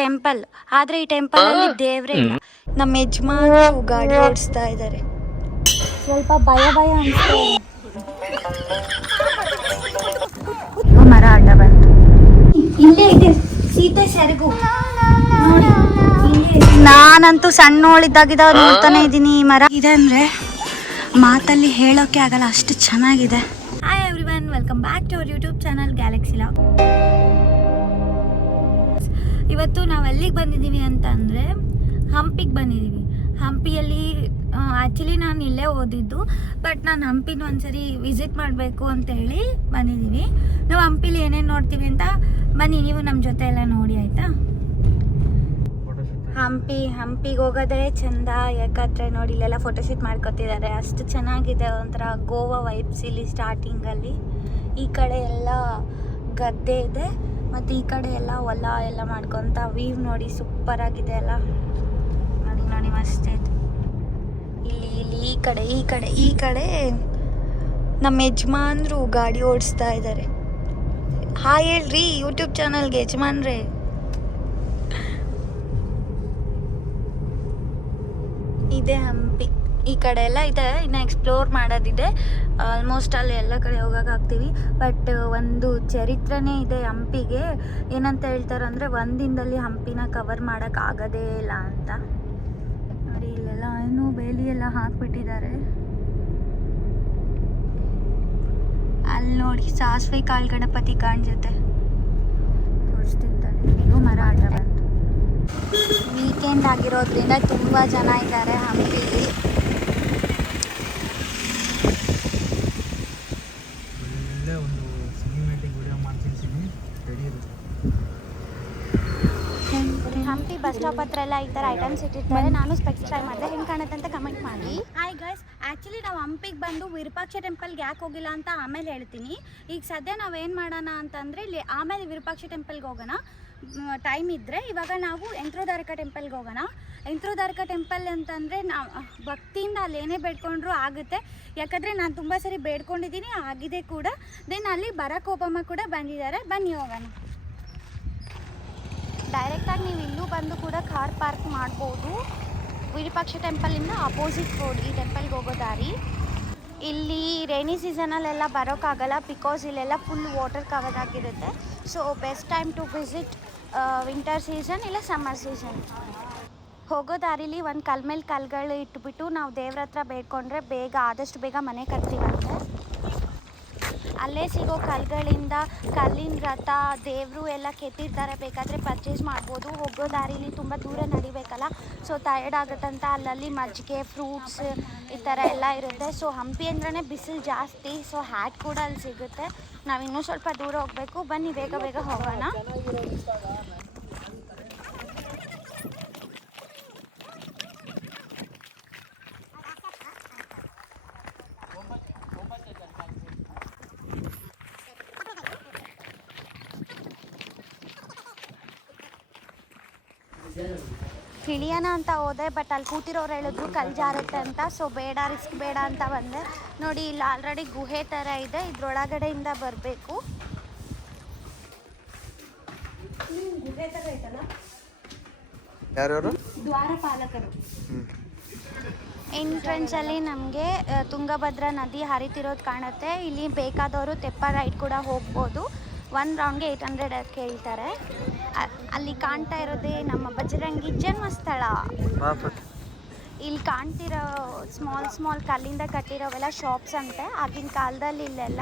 Temple. ಆದ್ರೆ ಈ temple ಅಲ್ಲಿ ದೇವ್ರೇ ಇಲ್ಲ. ನಮ್ಮ ಯಜಮಾನರು ಗಾಡಿ ಓಡಿಸ್ತಾ ಇದ್ದಾರೆ. ಸ್ವಲ್ಪ ಭಯ ಅನಿಸ್ತಾ ಇದೆ. ಮರ ಅಡ್ಡ ಬಂತು. ಇಲ್ಲೇ ಇದೆ ಸೀತೆ ಸೆರಗು ನೋಡಿ. ನಾನಂತೂ ಸಣ್ಣೋಳಿದ್ದಾಗಿದ್ದ ನೋಡ್ತಾನೆ ಇದ್ದೀನಿ. ಈ ಮರ ಇದೆ ಅಂದ್ರೆ ಮಾತಲ್ಲಿ ಹೇಳೋಕೆ ಆಗಲ್ಲ, ಅಷ್ಟು ಚೆನ್ನಾಗಿದೆ. Hi everyone, welcome back to our YouTube channel Galaxy Log. ಇವತ್ತು ನಾವು ಎಲ್ಲಿಗೆ ಬಂದಿದ್ದೀವಿ ಅಂತ ಅಂದರೆ ಹಂಪಿಗೆ ಬಂದಿದ್ದೀವಿ. ಹಂಪಿಯಲ್ಲಿ ಆ್ಯಕ್ಚುಲಿ ನಾನು ಇಲ್ಲೇ ಓದಿದ್ದು, ಬಟ್ ನಾನು ಹಂಪಿನ ಒಂದ್ಸರಿ ವಿಸಿಟ್ ಮಾಡಬೇಕು ಅಂತೇಳಿ ಬಂದಿದ್ದೀವಿ. ನಾವು ಹಂಪಿಲಿ ಏನೇನು ನೋಡ್ತೀವಿ ಅಂತ ಬನ್ನಿ ನೀವು ನಮ್ಮ ಜೊತೆ ಎಲ್ಲ ನೋಡಿ, ಆಯಿತಾ? ಹಂಪಿಗೆ ಹೋಗೋದೇ ಚಂದ, ಯಾಕಂದರೆ ನೋಡಿ ಇಲ್ಲೆಲ್ಲ ಫೋಟೋಶೂಟ್ ಮಾಡ್ಕೊತಿದ್ದಾರೆ. ಅಷ್ಟು ಚೆನ್ನಾಗಿದೆ, ಒಂಥರ ಗೋವಾ ವೈಬ್ಸ್ ಇಲ್ಲಿ ಸ್ಟಾರ್ಟಿಂಗಲ್ಲಿ. ಈ ಕಡೆ ಎಲ್ಲ ಗದ್ದೆ ಇದೆ ಮತ್ತು ಈ ಕಡೆ ಎಲ್ಲ ಹೊಲ ಎಲ್ಲ ಮಾಡ್ಕೊತ ವೀವ್ ನೋಡಿ ಸೂಪರಾಗಿದೆ ಅಲ್ಲ. ನೋಡಿ ಮಸ್ತ್ ಇದೆ. ಇಲ್ಲಿ ಈ ಕಡೆ ನಮ್ಮ ಯಜಮಾನ್ರು ಗಾಡಿ ಓಡಿಸ್ತಾ ಇದ್ದಾರೆ. ಹಾಯ್ ಹೇಳ್ರಿ ಯೂಟ್ಯೂಬ್ ಚಾನಲ್ಗೆ ಯಜಮಾನ್ರೆ. ಇದೆ ಹಂಪಿ. ಈ ಕಡೆ ಎಲ್ಲ ಇದೆ, ಇನ್ನು ಎಕ್ಸ್ಪ್ಲೋರ್ ಮಾಡೋದಿದೆ. ಆಲ್ಮೋಸ್ಟ್ ಅಲ್ಲಿ ಎಲ್ಲ ಕಡೆ ಹೋಗೋಕ್ಕಾಗ್ತೀವಿ. ಬಟ್ ಒಂದು ಚರಿತ್ರೆನೇ ಇದೆ ಹಂಪಿಗೆ. ಏನಂತ ಹೇಳ್ತಾರಂದರೆ ಒಂದಿನದಲ್ಲಿ ಹಂಪಿನ ಕವರ್ ಮಾಡೋಕ್ಕಾಗೋದೇ ಇಲ್ಲ ಅಂತ. ನೋಡಿ ಇಲ್ಲೆಲ್ಲ ಏನು ಬೇಲಿ ಎಲ್ಲ ಹಾಕ್ಬಿಟ್ಟಿದ್ದಾರೆ. ಅಲ್ಲಿ ನೋಡಿ ಸಾಸಿವೆ ಕಾಳು ಗಣಪತಿ ಕಾಣಿಸುತ್ತೆ, ತೋರಿಸ್ತಿರ್ತಾರೆ. ಇದು ಮರ ಅಡ್ಡ ಬಂತು. ವೀಕೆಂಡ್ ಆಗಿರೋದ್ರಿಂದ ತುಂಬ ಜನ ಇದ್ದಾರೆ ಹಂಪಿಲಿ. ಹಂಪಿ ಬಸ್ ಸ್ಟಾಪ್ ಹತ್ರ ಎಲ್ಲ ಈ ಥರ ಐಟಮ್ಸ್ ಇಟ್ಟಿರ್ತಾರೆ. ನಾನು ಸ್ಪೆಕ್ಸ್ ಟ್ರೈ ಮಾಡಿದೆ, ಹೆಂಗೆ ಕಾಣುತ್ತೆ ಅಂತ ಕಮೆಂಟ್ ಮಾಡಿ. ಹಾಯ್ ಗೈಸ್, ಆ್ಯಕ್ಚುಲಿ ನಾವು ಹಂಪಿಗೆ ಬಂದು ವಿರೂಪಾಕ್ಷ ಟೆಂಪಲ್ಗೆ ಯಾಕೆ ಹೋಗಿಲ್ಲ ಅಂತ ಆಮೇಲೆ ಹೇಳ್ತೀನಿ. ಈಗ ಸದ್ಯ ನಾವೇನು ಮಾಡೋಣ ಅಂತಂದರೆ ಇಲ್ಲಿ ಆಮೇಲೆ ವಿರೂಪಾಕ್ಷ ಟೆಂಪಲ್ಗೆ ಹೋಗೋಣ ಟೈಮ್ ಇದ್ದರೆ. ಇವಾಗ ನಾವು ಎಂತ್ರೋದ್ವಾರಕ ಟೆಂಪಲ್ಗೆ ಹೋಗೋಣ. ಎಂತ್ರೋದ್ವಾರಕ ಟೆಂಪಲ್ ಅಂತಂದರೆ ನಾವು ಭಕ್ತಿಯಿಂದ ಅಲ್ಲಿ ಏನೇ ಬೇಡ್ಕೊಂಡ್ರೂ ಆಗುತ್ತೆ. ಯಾಕಂದರೆ ನಾನು ತುಂಬ ಸರಿ ಬೇಡ್ಕೊಂಡಿದ್ದೀನಿ, ಆಗಿದೆ ಕೂಡ. ದೆನ್ ಅಲ್ಲಿ ಬರಾಕ್ ಒಬಾಮ ಕೂಡ ಬಂದಿದ್ದಾರೆ. ಬನ್ನಿ ಹೋಗೋಣ. ಡೈರೆಕ್ಟಾಗಿ ನೀವು ಇಲ್ಲೂ ಬಂದು ಕೂಡ ಕಾರ್ ಪಾರ್ಕ್ ಮಾಡ್ಬೋದು. ವಿರೂಪಾಕ್ಷ ಟೆಂಪಲಿಂದ ಅಪೋಸಿಟ್ ರೋಡ್ ಈ ಟೆಂಪಲ್ಗೆ ಹೋಗೋ ದಾರಿ. ಇಲ್ಲಿ ರೈನಿ ಸೀಸನಲ್ಲೆಲ್ಲ ಬರೋಕ್ಕಾಗಲ್ಲ, ಬಿಕಾಸ್ ಇಲ್ಲೆಲ್ಲ ಫುಲ್ ವಾಟರ್ ಕವರ್ ಆಗಿರುತ್ತೆ. So best time to visit winter season ಇಲ್ಲ ಸಮ್ಮರ್ ಸೀಸನ್. ಹೋಗೋ ದಾರಿಲಿ ಒಂದು ಕಲ್ ಮೇಲೆ ಕಲ್ಗಳು ಇಟ್ಬಿಟ್ಟು ನಾವು ದೇವ್ರ ಹತ್ರ ಬೇಡ್ಕೊಂಡ್ರೆ ಆದಷ್ಟು ಬೇಗ ಮನೆ ಕಟ್ತೀವಂತೆ. ಅಲ್ಲೇ ಸಿಗೋ ಕಲ್ಗಳಿಂದ ಕಲ್ಲಿನ ರಥ ದೇವರು ಎಲ್ಲ ಕೆತ್ತಿರ್ತಾರೆ, ಬೇಕಾದರೆ ಪರ್ಚೇಸ್ ಮಾಡ್ಬೋದು. ಹೋಗೋ ದಾರಿಲಿ ತುಂಬ ದೂರ ನಡಿಬೇಕಲ್ಲ, ಸೊ ಟಯರ್ಡ್ ಆಗುತ್ತಂತ ಅಲ್ಲಲ್ಲಿ ಮಜ್ಜಿಗೆ, ಫ್ರೂಟ್ಸ್ ಈ ಥರ ಎಲ್ಲ ಇರುತ್ತೆ. ಸೊ ಹಂಪಿ ಅಂದ್ರೇ ಬಿಸಿಲು ಜಾಸ್ತಿ, ಸೊ ಹ್ಯಾಟ್ ಕೂಡ ಅಲ್ಲಿ ಸಿಗುತ್ತೆ. ನಾವು ಇನ್ನೂ ಸ್ವಲ್ಪ ದೂರ ಹೋಗಬೇಕು. ಬನ್ನಿ ಬೇಗ ಹೋಗೋಣ. ಇಳಿಯೋಣ ಅಂತ ಹೋದೆ, ಬಟ್ ಅಲ್ಲಿ ಕೂತಿರೋರು ಹೇಳಿದ್ರು ಕಲ್ ಜಾರುತ್ತೆ ಅಂತ. ಸೊ ಬೇಡ, ರಿಸ್ಕ್ ಬೇಡ ಅಂತ ಬಂದೆ. ನೋಡಿ ಇಲ್ಲಿ ಆಲ್ರೆಡಿ ಗುಹೆ ಥರ ಇದೆ, ಇದ್ರೊಳಗಡೆಯಿಂದ ಬರಬೇಕು. ದ್ವಾರಪಾಲಕರು. ಎಂಟ್ರೆನ್ಸಲ್ಲಿ ನಮಗೆ ತುಂಗಭದ್ರಾ ನದಿ ಹರಿತಿರೋದು ಕಾಣುತ್ತೆ. ಇಲ್ಲಿ ಬೇಕಾದವರು ತೆಪ್ಪ ರೈಡ್ ಕೂಡ ಹೋಗ್ಬೋದು. 1 ರೌಂಡ್ಗೆ 800 ಕೇಳ್ತಾರೆ. ಅಲ್ಲಿ ಕಾಣ್ತಾ ಇರೋದೇ ನಮ್ಮ ಬಜರಂಗಿ ಜನ್ಮಸ್ಥಳ. ಇಲ್ಲಿ ಕಾಣ್ತಿರೋ ಸ್ಮಾಲ್ ಕಲ್ಲಿಂದ ಕಟ್ಟಿರೋವೆಲ್ಲ ಶಾಪ್ಸ್ ಅಂತೆ. ಆಗಿನ ಕಾಲದಲ್ಲಿ ಇಲ್ಲೆಲ್ಲ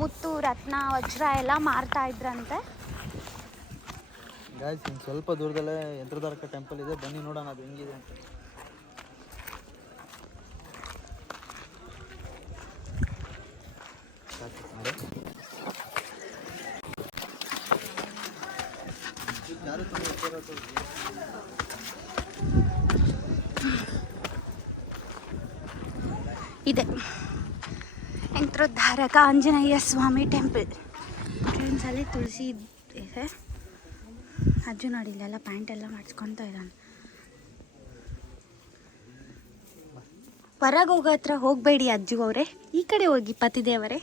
ಮುತ್ತು, ರತ್ನ, ವಜ್ರ ಎಲ್ಲ ಮಾರ್ತಾ ಇದ್ರಂತೆ. ಸ್ವಲ್ಪ ದೂರದಲ್ಲೇ ಎಂತ್ರೋದ್ವಾರಕ ಟೆಂಪಲ್ ಇದೆ, ಬನ್ನಿ ನೋಡೋಣ ಅದು ಹೆಂಗಿದೆ ಅಂತ. ಇದೆ ಎಂತ್ರೋದ್ವಾರಕ ಆಂಜನೇಯ ಸ್ವಾಮಿ ಟೆಂಪಲ್. ಎಂಟ್ರೆನ್ಸಲ್ಲಿ ತುಳಸಿ ಇದೆ. ಅಜ್ಜು ನೋಡಿ ಇಲ್ಲೆಲ್ಲ ಪ್ಯಾಂಟ್ ಎಲ್ಲ ಮಾಡಿಸ್ಕೊತಾ ಇದ್ದಾನೆ. ಹೊರಗೆ ಹೋಗೋ ಹತ್ರ ಹೋಗಬೇಡಿ ಅಜ್ಜು ಅವರೇ, ಈ ಕಡೆ ಹೋಗಿ ಪತಿದೇವರೇ.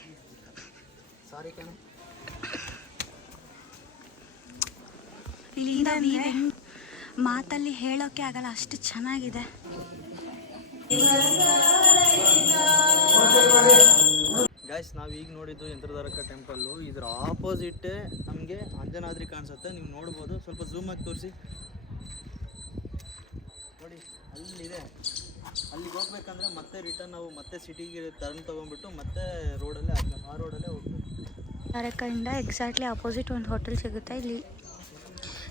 ಇಲ್ಲಿಂದ ಮಾತಲ್ಲಿ ಹೇಳೋಕ್ಕೆ ಆಗಲ್ಲ, ಅಷ್ಟು ಚೆನ್ನಾಗಿದೆ. ಗೈಸ್, ನಾವು ಈಗ ನೋಡಿದ್ದು ಯಂತ್ರಧಾರಕ ಟೆಂಪಲ್ಲು. ಇದ್ರ ಆಪೋಸಿಟ್ಟೇ ನಮಗೆ ಅಂಜನಾದ್ರಿ ಕಾಣಿಸುತ್ತೆ. ನೀವು ನೋಡ್ಬೋದು, ಸ್ವಲ್ಪ ಝೂಮ್ ಆಗಿ ತೋರಿಸಿ ನೋಡಿ. ಅಲ್ಲಿದೆ, ಅಲ್ಲಿಗೆ ಹೋಗ್ಬೇಕಂದ್ರೆ ಮತ್ತೆ ರಿಟರ್ನ್ ನಾವು ಮತ್ತೆ ಸಿಟಿಗೆ ಟರ್ನ್ ತೊಗೊಂಡ್ಬಿಟ್ಟು ಮತ್ತೆ ರೋಡಲ್ಲೇ ಆ ರೋಡಲ್ಲೇ ಹೋಗ್ಬೇಕು. ಧಾರಕದಿಂದ ಎಕ್ಸಾಕ್ಟ್ಲಿ ಅಪೋಸಿಟ್ ಒಂದು ಹೋಟೆಲ್ ಸಿಗುತ್ತೆ. ಇಲ್ಲಿ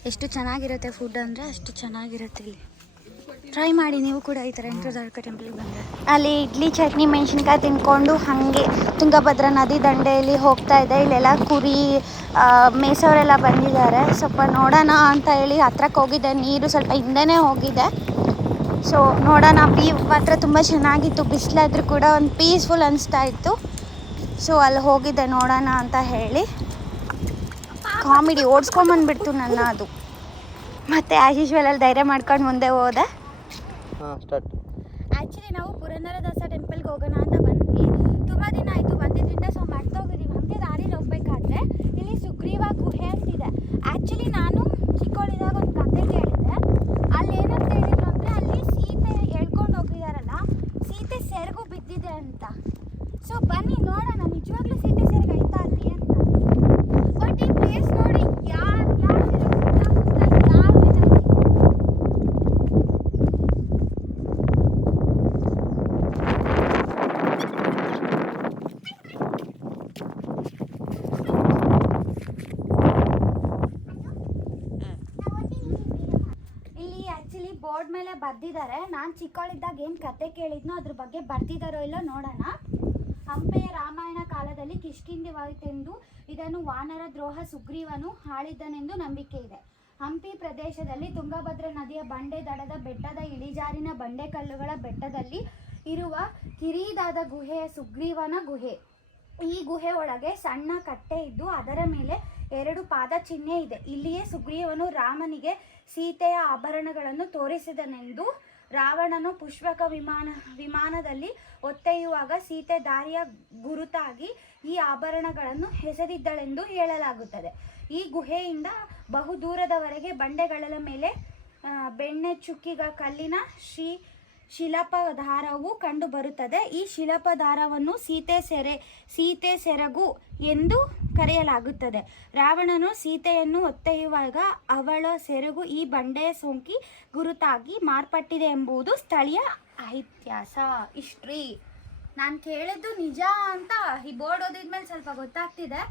ಎಷ್ಟು ಚೆನ್ನಾಗಿರುತ್ತೆ ಫುಡ್ ಅಂದರೆ ಅಷ್ಟು ಚೆನ್ನಾಗಿರುತ್ತೆ. ಇಲ್ಲಿ ಟ್ರೈ ಮಾಡಿ ನೀವು ಕೂಡ ಈ ಥರ ಯಂತ್ರಧಾರಕ ಟೆಂಪಲ್ಗೆ ಬಂದರೆ. ಅಲ್ಲಿ ಇಡ್ಲಿ ಚಟ್ನಿ ಮೆಣಸಿನ್ಕಾಯಿ ತಿನ್ಕೊಂಡು ಹಾಗೆ ತುಂಗಭದ್ರಾ ನದಿ ದಂಡೆಯಲ್ಲಿ ಹೋಗ್ತಾ ಇದೆ. ಇಲ್ಲೆಲ್ಲ ಕುರಿ ಮೇಸವರೆಲ್ಲ ಬಂದಿದ್ದಾರೆ. ಸ್ವಲ್ಪ ನೋಡೋಣ ಅಂತ ಹೇಳಿ ಹತ್ರಕ್ಕೆ ಹೋಗಿದ್ದೆ. ನೀರು ಸ್ವಲ್ಪ ಹಿಂದೆನೇ ಹೋಗಿದೆ. ಸೊ ನೋಡೋಣ. ವ್ಯೂ ಮಾತ್ರ ತುಂಬ ಚೆನ್ನಾಗಿತ್ತು. ಬಿಸಿಲಾದ್ರೂ ಕೂಡ ಒಂದು ಪೀಸ್ಫುಲ್ ಅನಿಸ್ತಾ ಇತ್ತು. ಸೊ ಅಲ್ಲಿ ಹೋಗಿದ್ದೆ ನೋಡೋಣ ಅಂತ ಹೇಳಿ. ಕಾಮಿಡಿ ಓಡಿಸ್ಕೊಂಬಂದ್ಬಿಡ್ತು ನನ್ನ ಅದು. ಮತ್ತು ಆ್ಯಸ್ ಯೂಶ್ವಲ್ ಅಲ್ಲಿ ಧೈರ್ಯ ಮಾಡ್ಕೊಂಡು ಮುಂದೆ ಹೋದೆ. ಆ್ಯಕ್ಚುಲಿ ನಾವು ಪುರಂದರದಾಸ ಟೆಂಪಲ್ಗೆ ಹೋಗೋಣ ಅಂತ ಬಂದ್ವಿ. ತುಂಬ ದಿನ ಆಯಿತು ಬಂದಿದ್ದರಿಂದ. ಸೊ ಮರ್ತೋಗಿದ್ದೀವಿ. ಹಾಗೆ ದಾರಿಲಿ ಹೋಗ್ಬೇಕಾದ್ರೆ ಇಲ್ಲಿ ಸುಗ್ರೀವ ಗುಹೆ ಅಂತಿದೆ. ಆ್ಯಕ್ಚುಲಿ ನಾನು ಚಿಕ್ಕವಳಿದಾಗ ಒಂದು ಕತೆ ಕೇಳಿದ್ದೆ. ಅಲ್ಲಿ ಏನಂತ ಹೇಳಿದ್ರು ಅಂದರೆ ಅಲ್ಲಿ ಸೀತೆ ಎಳ್ಕೊಂಡು ಹೋಗಿದಾರಲ್ಲ, ಸೀತೆ ಸೆರಗು ಬಿದ್ದಿದೆ ಅಂತ. ಸೊ ಬನ್ನಿ ನೋಡೋಣ ನಿಜವಾಗ್ಲೂ ಸೀತೆ ಸೆರಗು ಆಯ್ತಾ ಅಲ್ಲಿ ಅಂತ. ಬಟ್ ಈ ಪ್ಲೇಸ್ ನೋಡಿ, ಯಾರು ಬೋರ್ಡ್ ಮೇಲೆ ಬರ್ದಿದ್ದಾರೆ. ನಾನು ಚಿಕ್ಕವಳಿದ್ದಾಗ ಏನು ಕತೆ ಕೇಳಿದ್ನೋ ಅದ್ರ ಬಗ್ಗೆ ಬರ್ದಿದ್ದಾರೋ ಇಲ್ಲೋ ನೋಡೋಣ. ಹಂಪೆಯ ರಾಮಾಯಣ ಕಾಲದಲ್ಲಿ ಕಿಷ್ಕಿಂಧೆವಾಯಿತೆಂದು ಇದನ್ನು ವಾನರ ದ್ರೋಹ ಸುಗ್ರೀವನು ಆಳಿದ್ದನೆಂದು ನಂಬಿಕೆ ಇದೆ. ಹಂಪಿ ಪ್ರದೇಶದಲ್ಲಿ ತುಂಗಭದ್ರಾ ನದಿಯ ಬಂಡೆ ದಡದ ಬೆಟ್ಟದ ಇಳಿಜಾರಿನ ಬಂಡೆಕಲ್ಲುಗಳ ಬೆಟ್ಟದಲ್ಲಿ ಇರುವ ಕಿರಿದಾದ ಗುಹೆಯ ಸುಗ್ರೀವನ ಗುಹೆ. ಈ ಗುಹೆ ಒಳಗೆ ಸಣ್ಣ ಕಟ್ಟೆ ಇದ್ದು ಅದರ ಮೇಲೆ 2 ಪಾದ ಚಿಹ್ನೆ ಇದೆ. ಇಲ್ಲಿಯೇ ಸುಗ್ರೀವನು ರಾಮನಿಗೆ ಸೀತೆಯ ಆಭರಣಗಳನ್ನು ತೋರಿಸಿದನೆಂದು ರಾವಣನು ಪುಷ್ಪಕ ವಿಮಾನದಲ್ಲಿ ಹೊತ್ತೊಯ್ಯುವಾಗ ಸೀತೆ ದಾರಿಯ ಗುರುತಾಗಿ ಈ ಆಭರಣಗಳನ್ನು ಎಸೆದಿದ್ದಳೆಂದು ಹೇಳಲಾಗುತ್ತದೆ. ಈ ಗುಹೆಯಿಂದ ಬಹುದೂರದವರೆಗೆ ಬಂಡೆಗಳ ಮೇಲೆ ಬೆಣ್ಣೆಚುಕ್ಕಿಗ ಕಲ್ಲಿನ ಶಿಲಪಧಾರವು ಕಂಡು ಬರುತ್ತದೆ. ಈ ಶಿಲಪಧಾರವನ್ನು ಸೀತೆ ಸೆರಗು ಎಂದು ಕರೆಯಲಾಗುತ್ತದೆ. ರಾವಣನು ಸೀತೆಯನ್ನು ಹೊತ್ತೊಯ್ಯುವಾಗ ಅವಳ ಸೆರಗು ಈ ಬಂಡೆಯ ಸೋಂಕಿ ಗುರುತಾಗಿ ಮಾರ್ಪಟ್ಟಿದೆ ಎಂಬುದು ಸ್ಥಳೀಯ ಇತಿಹಾಸ, ಹಿಸ್ಟ್ರಿ. ನಾನು ಕೇಳಿದ್ದು ನಿಜ ಅಂತ ಈ ಬೋರ್ಡ್ ಓದಿದ್ಮೇಲೆ ಸ್ವಲ್ಪ ಗೊತ್ತಾಗ್ತಿದೆ.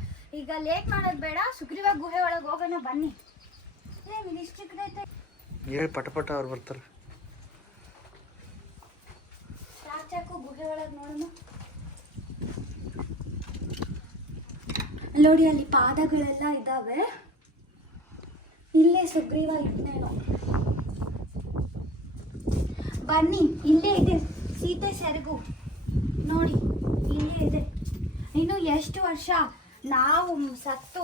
ಈಗ ಲೇಟ್ ಮಾಡೋದು ಬೇಡ, ಸುಗ್ರೀವ ಗುಹೆ ಒಳಗೆ ಹೋಗೋಣ ಬನ್ನಿ. ಹೇಳಿ ಪಟ ಅವ್ರು ಬರ್ತಾರೆ. ಸಾಕು ಗುಹೆ ಒಳಗೆ ನೋಡೋಣ. ನೋಡಿ ಅಲ್ಲಿ ಪಾದಗಳೆಲ್ಲ ಇದ್ದಾವೆ. ಇಲ್ಲೇ ಸುಗ್ರೀವ ಇದ್ನೇನೋ. ಬನ್ನಿ, ಇಲ್ಲೇ ಇದೆ ಸೀತೆ ಸೆರಗು ನೋಡಿ, ಇಲ್ಲೇ ಇದೆ. ಇನ್ನು ಎಷ್ಟು ವರ್ಷ ನಾವು ಸತ್ತು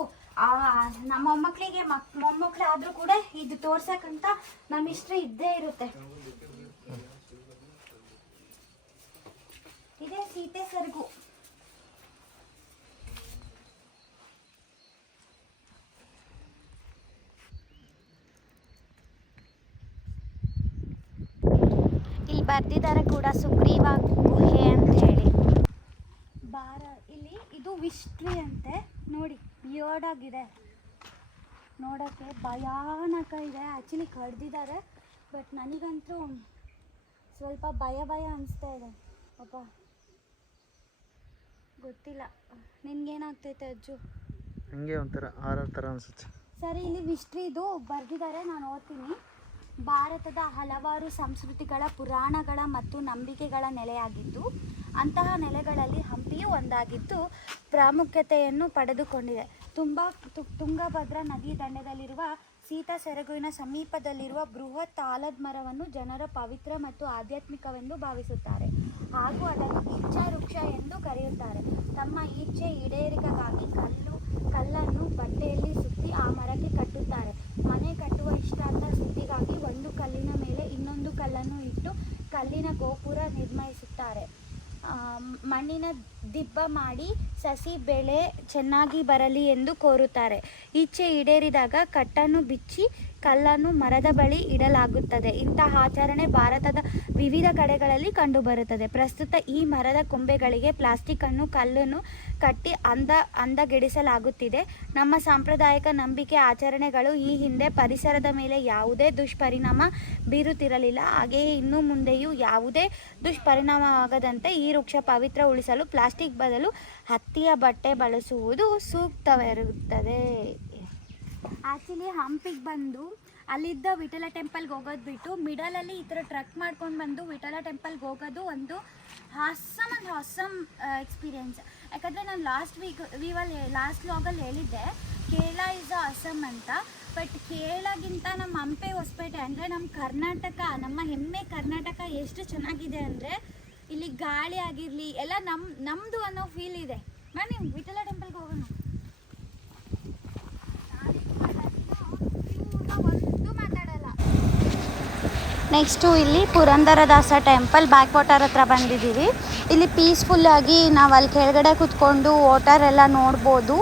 ನಮ್ಮ ಮೊಮ್ಮಕ್ಕಳಿಗೆ ಮೊಮ್ಮಕ್ಕಳು ಆದರೂ ಕೂಡ ಇದು ತೋರ್ಸಕ್ಕಂತ ನಮ್ಮ ಹಿಸ್ಟ್ರಿ ಇದ್ದೇ ಇರುತ್ತೆ. ಇದೇ ಸೀತೆ ಸೆರಗು. ಇಲ್ಲಿ ಬರ್ದಿದ್ದಾರೆ ಕೂಡ ಸುಗ್ರೀವ ಗುಹೆ ಅಂತ ಹೇಳಿ. ಇಲ್ಲಿ ಇದು ವಿಷ್ಟ್ರಿ ಅಂತೆ ನೋಡಿ, ಬಿಯರ್ಡಾಗಿದೆ, ನೋಡೋಕ್ಕೆ ಭಯಾನಕ ಇದೆ. ಆ್ಯಕ್ಚುಲಿ ಕಡ್ದಿದ್ದಾರೆ, ಬಟ್ ನನಗಂತೂ ಸ್ವಲ್ಪ ಭಯ ಅನಿಸ್ತಾ ಇದೆ. ಅಪ್ಪ ಗೊತ್ತಿಲ್ಲ ನಿನ್ಗೇನಾಗ್ತೈತೆ ಅಜ್ಜು? ಹಂಗೆ ಒಂಥರ ಹಾರರ್ ಥರ ಅನಿಸುತ್ತೆ. ಸರಿ, ಇಲ್ಲಿ ವಿಷ್ಟ್ರಿದು ಬರ್ದಿದ್ದಾರೆ, ನಾನು ಓದ್ತೀನಿ. ಭಾರತದ ಹಲವಾರು ಸಂಸ್ಕೃತಿಗಳ, ಪುರಾಣಗಳ ಮತ್ತು ನಂಬಿಕೆಗಳ ನೆಲೆಯಾಗಿದ್ದು, ಅಂತಹ ನೆಲೆಗಳಲ್ಲಿ ಹಂಪಿಯೂ ಒಂದಾಗಿದ್ದು ಪ್ರಾಮುಖ್ಯತೆಯನ್ನು ಪಡೆದುಕೊಂಡಿದೆ. ತುಂಗಭದ್ರಾ ನದಿ ದಂಡೆಯಲ್ಲಿರುವ ಸೀತಾ ಸೆರಗುವಿನ ಸಮೀಪದಲ್ಲಿರುವ ಬೃಹತ್ ಆಲದ ಮರವನ್ನು ಜನರು ಪವಿತ್ರ ಮತ್ತು ಆಧ್ಯಾತ್ಮಿಕವೆಂದು ಭಾವಿಸುತ್ತಾರೆ ಹಾಗೂ ಅದನ್ನು ಇಚ್ಛಾ ವೃಕ್ಷ ಎಂದು ಕರೆಯುತ್ತಾರೆ. ತಮ್ಮ ಇಚ್ಛೆ ಈಡೇರಿಕೆಗಾಗಿ ಕಲ್ಲನ್ನು ಬಟ್ಟೆಯಲ್ಲಿ ಸುತ್ತಿ ಆ ಮರಕ್ಕೆ ಕಟ್ಟುತ್ತಾರೆ. ಮನೆ ಕಟ್ಟುವ ಇಷ್ಟಾರ್ಥ ಸಿದ್ಧಿಗಾಗಿ ಒಂದು ಕಲ್ಲಿನ ಮೇಲೆ ಇನ್ನೊಂದು ಕಲ್ಲನ್ನು ಇಟ್ಟು ಕಲ್ಲಿನ ಗೋಪುರ ನಿರ್ಮಿಸುತ್ತಾರೆ. ಮಣ್ಣಿನ ದಿಬ್ಬ ಮಾಡಿ ಸಸಿ ಬೆಳೆ ಚೆನ್ನಾಗಿ ಬರಲಿ ಎಂದು ಕೋರುತ್ತಾರೆ. ಇಚ್ಛೆ ಈಡೇರಿದಾಗ ಕಟ್ಟನ್ನು ಬಿಚ್ಚಿ ಕಲ್ಲನ್ನು ಮರದ ಬಳಿ ಇಡಲಾಗುತ್ತದೆ. ಇಂತಹ ಆಚರಣೆ ಭಾರತದ ವಿವಿಧ ಕಡೆಗಳಲ್ಲಿ ಕಂಡುಬರುತ್ತದೆ. ಪ್ರಸ್ತುತ ಈ ಮರದ ಕೊಂಬೆಗಳಿಗೆ ಪ್ಲಾಸ್ಟಿಕ್ ಅನ್ನು ಕಲ್ಲನ್ನು ಕಟ್ಟಿ ಅಂದಗೆಡಿಸಲಾಗುತ್ತಿದೆ. ನಮ್ಮ ಸಾಂಪ್ರದಾಯಿಕ ನಂಬಿಕೆ ಆಚರಣೆಗಳು ಈ ಹಿಂದೆ ಪರಿಸರದ ಮೇಲೆ ಯಾವುದೇ ದುಷ್ಪರಿಣಾಮ ಬೀರುತ್ತಿರಲಿಲ್ಲ. ಹಾಗೆಯೇ ಇನ್ನು ಮುಂದೆಯೂ ಯಾವುದೇ ದುಷ್ಪರಿಣಾಮವಾಗದಂತೆ ಈ ವೃಕ್ಷ ಪವಿತ್ರ ಉಳಿಸಲು ಪ್ಲಾಸ್ಟಿಕ್ ಬದಲು ಹತ್ತಿಯ ಬಟ್ಟೆ ಬಳಸುವುದು ಸೂಕ್ತವಿರುತ್ತದೆ. ಆ್ಯಕ್ಚುಲಿ ಹಂಪಿಗೆ ಬಂದು ಅಲ್ಲಿದ್ದ ವಿಠಲ ಟೆಂಪಲ್ಗೆ ಹೋಗೋದು ಬಿಟ್ಟು ಮಿಡಲಲ್ಲಿ ಈ ಥರ ಟ್ರಕ್ ಮಾಡ್ಕೊಂಡು ಬಂದು ವಿಠಲ ಟೆಂಪಲ್ಗೆ ಹೋಗೋದು ಒಂದು ಹಾಸಮ್ ಎಕ್ಸ್ಪೀರಿಯೆನ್ಸ್. ಯಾಕಂದರೆ ನಾನು ಲಾಸ್ಟ್ ವ್ಲಾಗಲ್ಲಿ ಹೇಳಿದ್ದೆ ಕೇರಳ ಇಸ್ ಅಸ್ಸಾಂ ಅಂತ. ಬಟ್ ಕೇರಳಗಿಂತ ನಮ್ಮ ಹಂಪೆ ಹೊಸಪೇಟೆ ಅಂದರೆ ನಮ್ಮ ಕರ್ನಾಟಕ, ನಮ್ಮ ಹೆಮ್ಮೆ ಕರ್ನಾಟಕ ಎಷ್ಟು ಚೆನ್ನಾಗಿದೆ ಅಂದರೆ ಇಲ್ಲಿ ಗಾಳಿ ಆಗಿರಲಿ ಎಲ್ಲ ನಮ್ಮದು ಅನ್ನೋ ಫೀಲ್ ಇದೆ. ಬನ್ನಿ ವಿಠಲ ಟೆಂಪಲ್ಗೆ ಹೋಗೋಣ. ನೆಕ್ಸ್ಟು ಇಲ್ಲಿ ಪುರಂದರದಾಸ ಟೆಂಪಲ್ ಬ್ಯಾಕ್ ವಾಟರ್ ಹತ್ರ ಬಂದಿದ್ದೀವಿ. ಇಲ್ಲಿ ಪೀಸ್ಫುಲ್ಲಾಗಿ ನಾವು ಅಲ್ಲಿ ಕೆಳಗಡೆ ಕೂತ್ಕೊಂಡು ವಾಟರ್ ಎಲ್ಲ ನೋಡ್ಬೋದು.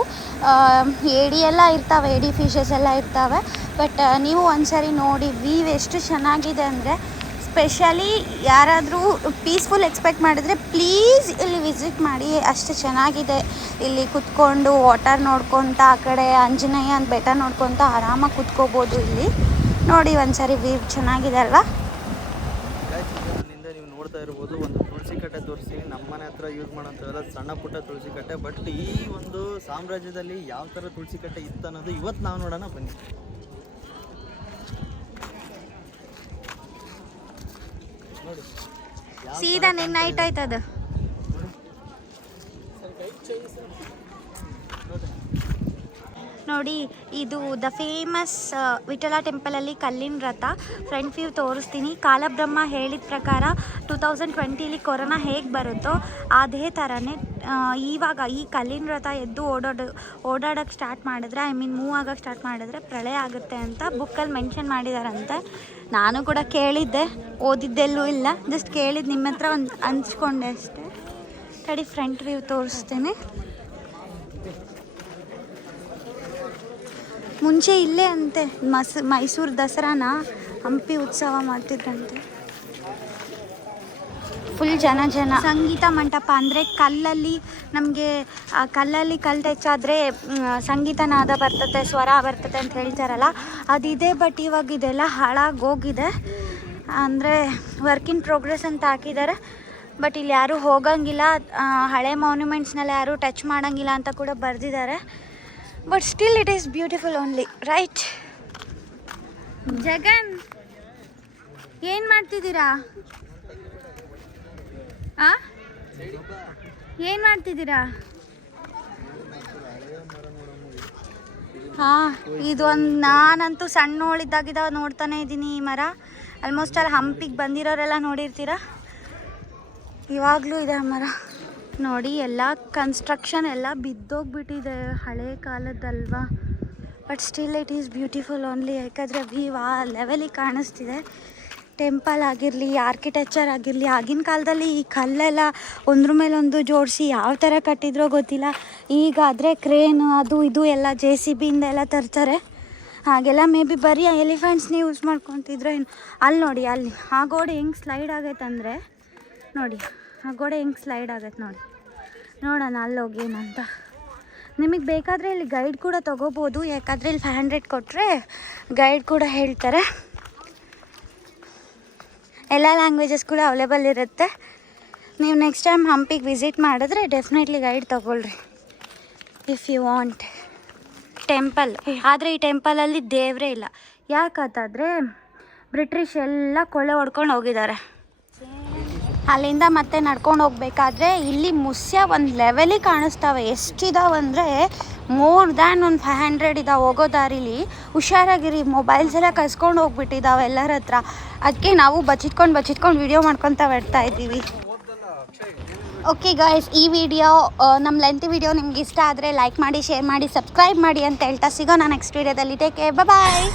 ಏಡಿ ಎಲ್ಲ ಇರ್ತವೆ, ಏಡಿ ಫಿಶಸ್ ಎಲ್ಲ ಇರ್ತವೆ. ಬಟ್ ನೀವು ಒಂದ್ಸರಿ ನೋಡಿ ವ್ಯೂ ಎಷ್ಟು ಚೆನ್ನಾಗಿದೆ ಅಂದರೆ, ಸ್ಪೆಷಲಿ ಯಾರಾದರೂ ಪೀಸ್ಫುಲ್ ಎಕ್ಸ್ಪೆಕ್ಟ್ ಮಾಡಿದರೆ ಪ್ಲೀಸ್ ಇಲ್ಲಿ ವಿಸಿಟ್ ಮಾಡಿ. ಅಷ್ಟು ಚೆನ್ನಾಗಿದೆ. ಇಲ್ಲಿ ಕುತ್ಕೊಂಡು ವಾಟರ್ ನೋಡ್ಕೊತ ಆ ಕಡೆ ಆಂಜನೇಯ ಅಂತ ಬೆಟ್ಟ ನೋಡ್ಕೊತ ಆರಾಮಾಗಿ ಕುತ್ಕೋಬೋದು. ಇಲ್ಲಿ ನೋಡಿ ಒಂದ್ಸರಿ ವ್ಯೂ ಚೆನ್ನಾಗಿದೆ ಅಲ್ವಾ. ನೀವು ನೋಡ್ತಾ ಇರ್ಬೋದು ಒಂದು ತುಳಸಿ ಕಟ್ಟೆ ತೋರಿಸ್ತೀನಿ. ನಮ್ಮ ಮನೆ ಹತ್ರ ಯೂಸ್ ಮಾಡೋಂಥವೆಲ್ಲ ಸಣ್ಣ ಪುಟ್ಟ ತುಳಸಿ ಕಟ್ಟೆ. ಬಟ್ ಈ ಒಂದು ಸಾಮ್ರಾಜ್ಯದಲ್ಲಿ ಯಾವ ಥರ ತುಳಸಿ ಕಟ್ಟೆ ಇತ್ತು ಅನ್ನೋದು ಇವತ್ತು ನಾವು ನೋಡೋಣ ಬನ್ನಿ. ನೋಡಿ ಸೀದಾ ನಿನ್ನ ನೈಟ್ ಆಯ್ತದ ನೋಡಿ. ಇದು ದ ಫೇಮಸ್ ವಿಠಲ ಟೆಂಪಲಲ್ಲಿ ಕಲ್ಲಿನ ರಥ. ಫ್ರಂಟ್ ವ್ಯೂ ತೋರಿಸ್ತೀನಿ. ಕಾಲಬ್ರಹ್ಮ ಹೇಳಿದ ಪ್ರಕಾರ 2020ಲಿ ಕೊರೋನಾ ಹೇಗೆ ಬರುತ್ತೋ ಅದೇ ಥರನೇ ಇವಾಗ ಈ ಕಲ್ಲಿನ ರಥ ಎದ್ದು ಓಡಾಡೋಕ್ಕೆ ಸ್ಟಾರ್ಟ್ ಮಾಡಿದ್ರೆ, ಮೂವ್ ಆಗೋಕ್ಕೆ ಸ್ಟಾರ್ಟ್ ಮಾಡಿದ್ರೆ ಪ್ರಳಯ ಆಗುತ್ತೆ ಅಂತ ಬುಕ್ಕಲ್ಲಿ ಮೆನ್ಷನ್ ಮಾಡಿದಾರಂತೆ. ನಾನು ಕೂಡ ಕೇಳಿದ್ದೆ, ಓದಿದ್ದೆಲ್ಲೂ ಇಲ್ಲ, ಜಸ್ಟ್ ಕೇಳಿದ್ದು ನಿಮ್ಮ ಹತ್ರ ಒಂದು ಹಂಚ್ಕೊಂಡೆ ಅಷ್ಟೇ. ತಡಿ ಫ್ರಂಟ್ ವ್ಯೂ ತೋರಿಸ್ತೀನಿ. ಮುಂಚೆ ಇಲ್ಲೇ ಅಂತೆ ಮೈಸೂರು ದಸರಾನ ಹಂಪಿ ಉತ್ಸವ ಮಾಡ್ತಿದ್ರಂತೆ. ಫುಲ್ ಜನ. ಸಂಗೀತ ಮಂಟಪ ಅಂದರೆ ಕಲ್ಲಲ್ಲಿ ನಮಗೆ ಕಲ್ಲಲ್ಲಿ ಕಲ್ಲು ಹೆಚ್ಚಾದರೆ ಸಂಗೀತ ನಾದ ಬರ್ತದೆ, ಸ್ವರ ಬರ್ತದೆ ಅಂತ ಹೇಳ್ತಾರಲ್ಲ, ಅದಿದೆ. ಬಟ್ ಇವಾಗ ಇದೆಲ್ಲ ಹಾಳಾಗೋಗಿದೆ. ಅಂದರೆ ವರ್ಕ್ ಇನ್ ಪ್ರೋಗ್ರೆಸ್ ಅಂತ ಹಾಕಿದ್ದಾರೆ. ಬಟ್ ಇಲ್ಲಿ ಯಾರೂ ಹೋಗಂಗಿಲ್ಲ, ಹಳೆ ಮಾನ್ಯುಮೆಂಟ್ಸ್ನೆಲ್ಲ ಯಾರೂ ಟಚ್ ಮಾಡೋಂಗಿಲ್ಲ ಅಂತ ಕೂಡ ಬರೆದಿದ್ದಾರೆ. But still it is beautiful only, right? Jagan ಏನು ಮಾಡ್ತಿದ್ದೀರಾ? ಏನು ಮಾಡ್ತಿದ್ದೀರಾ? ಇದೊಂದು ನಾನಂತೂ ಸಣ್ಣೋಳಿದ್ದಾಗಿದ್ದ ನೋಡ್ತಾನೆ ಇದ್ದೀನಿ ಈ ಮರ. ಆಲ್ಮೋಸ್ಟ್ ಅಲ್ಲಿ ಹಂಪಿಗೆ ಬಂದಿರೋರೆಲ್ಲ ನೋಡಿರ್ತೀರ, ಇವಾಗಲೂ ಇದೆ ಆ ಮರ. ನೋಡಿ ಎಲ್ಲ ಕನ್ಸ್ಟ್ರಕ್ಷನ್ ಎಲ್ಲ ಬಿದ್ದೋಗ್ಬಿಟ್ಟಿದೆ, ಹಳೆ ಕಾಲದ್ದಲ್ವಾ. But still it is beautiful only. ಯಾಕಂದರೆ ವ್ಯೂ ಆ ಲೆವೆಲಿಗೆ ಕಾಣಿಸ್ತಿದೆ. ಟೆಂಪಲ್ ಆಗಿರಲಿ, ಆರ್ಕಿಟೆಕ್ಚರ್ ಆಗಿರಲಿ, ಆಗಿನ ಕಾಲದಲ್ಲಿ ಈ ಕಲ್ಲೆಲ್ಲ ಒಂದ್ರ ಮೇಲೊಂದು ಜೋಡಿಸಿ ಯಾವ ಥರ ಕಟ್ಟಿದ್ರೋ ಗೊತ್ತಿಲ್ಲ. ಈಗಾದರೆ ಕ್ರೇನು ಅದು ಇದು ಎಲ್ಲ JCB ಇಂದ ಎಲ್ಲ ತರ್ತಾರೆ. ಹಾಗೆಲ್ಲ ಮೇ ಬಿ ಬರೀ ಎಲಿಫೆಂಟ್ಸ್ನೇ ಯೂಸ್ ಮಾಡ್ಕೊತಿದ್ರು ಏನು. ಅಲ್ಲಿ ನೋಡಿ, ಅಲ್ಲಿ ಆ ಗೋಡೆ ಹೆಂಗೆ ಸ್ಲೈಡ್ ಆಗೈತೆ ಅಂದರೆ ನೋಡಿ, ಆ ಗೋಡೆ ಹೆಂಗೆ ಸ್ಲೈಡ್ ಆಗೈತೆ ನೋಡಿ. ನೋಡೋಣ ಅಲ್ಲೋಗಿ ಏನಂತ. ನಿಮಗೆ ಬೇಕಾದರೆ ಇಲ್ಲಿ ಗೈಡ್ ಕೂಡ ತೊಗೋಬೋದು. ಯಾಕಂದರೆ ಇಲ್ಲಿ 500 ಕೊಟ್ಟರೆ ಗೈಡ್ ಕೂಡ ಹೇಳ್ತಾರೆ. ಎಲ್ಲ ಲ್ಯಾಂಗ್ವೇಜಸ್ ಕೂಡ ಅವೈಲೇಬಲ್ ಇರುತ್ತೆ. ನೀವು ನೆಕ್ಸ್ಟ್ ಟೈಮ್ ಹಂಪಿಗೆ ವಿಸಿಟ್ ಮಾಡಿದ್ರೆ ಡೆಫಿನೆಟ್ಲಿ ಗೈಡ್ ತೊಗೊಳ್ರಿ ಇಫ್ ಯು ವಾಂಟ್. ಟೆಂಪಲ್ ಆದರೆ ಈ ಟೆಂಪಲಲ್ಲಿ ದೇವರೇ ಇಲ್ಲ. ಯಾಕಂತಂದರೆ ಬ್ರಿಟಿಷ್ ಎಲ್ಲ ಕೊಳ್ಳೆ ಹೊಡ್ಕೊಂಡು ಹೋಗಿದ್ದಾರೆ. ಅಲ್ಲಿಂದ ಮತ್ತೆ ನಡ್ಕೊಂಡು ಹೋಗ್ಬೇಕಾದ್ರೆ ಇಲ್ಲಿ ಮುಸ್ಯ ಒಂದು ಲೆವೆಲಿಗೆ ಕಾಣಿಸ್ತವೆ. ಎಷ್ಟಿದಾವೆ ಅಂದರೆ ಮೋರ್ ದ್ಯಾನ್ ಒಂದು 500 ಇದಾವೆ. ಹೋಗೋ ದಾರಿಲಿ ಹುಷಾರಾಗಿರಿ, ಮೊಬೈಲ್ಸ್ ಎಲ್ಲ ಕಸ್ಕೊಂಡು ಹೋಗ್ಬಿಟ್ಟಿದ್ದಾವೆ ಎಲ್ಲರ ಹತ್ರ. ಅದಕ್ಕೆ ನಾವು ಬಚ್ಚಿಟ್ಕೊಂಡು ವಿಡಿಯೋ ಮಾಡ್ಕೊತ ಬರ್ತಾ ಇದ್ದೀವಿ. ಓಕೆ ಗಾಯ್ಸ್, ಈ ವಿಡಿಯೋ ನಮ್ಮ ಲೆಂತಿ ವಿಡಿಯೋ ನಿಮ್ಗೆ ಇಷ್ಟ ಆದರೆ ಲೈಕ್ ಮಾಡಿ, ಶೇರ್ ಮಾಡಿ, ಸಬ್ಸ್ಕ್ರೈಬ್ ಮಾಡಿ ಅಂತ ಹೇಳ್ತಾ ಸಿಗೋಣ ನೆಕ್ಸ್ಟ್ ವಿಡಿಯೋದಲ್ಲಿ. ಟೇಕ್ ಕೇರ್, ಬಾಯ್.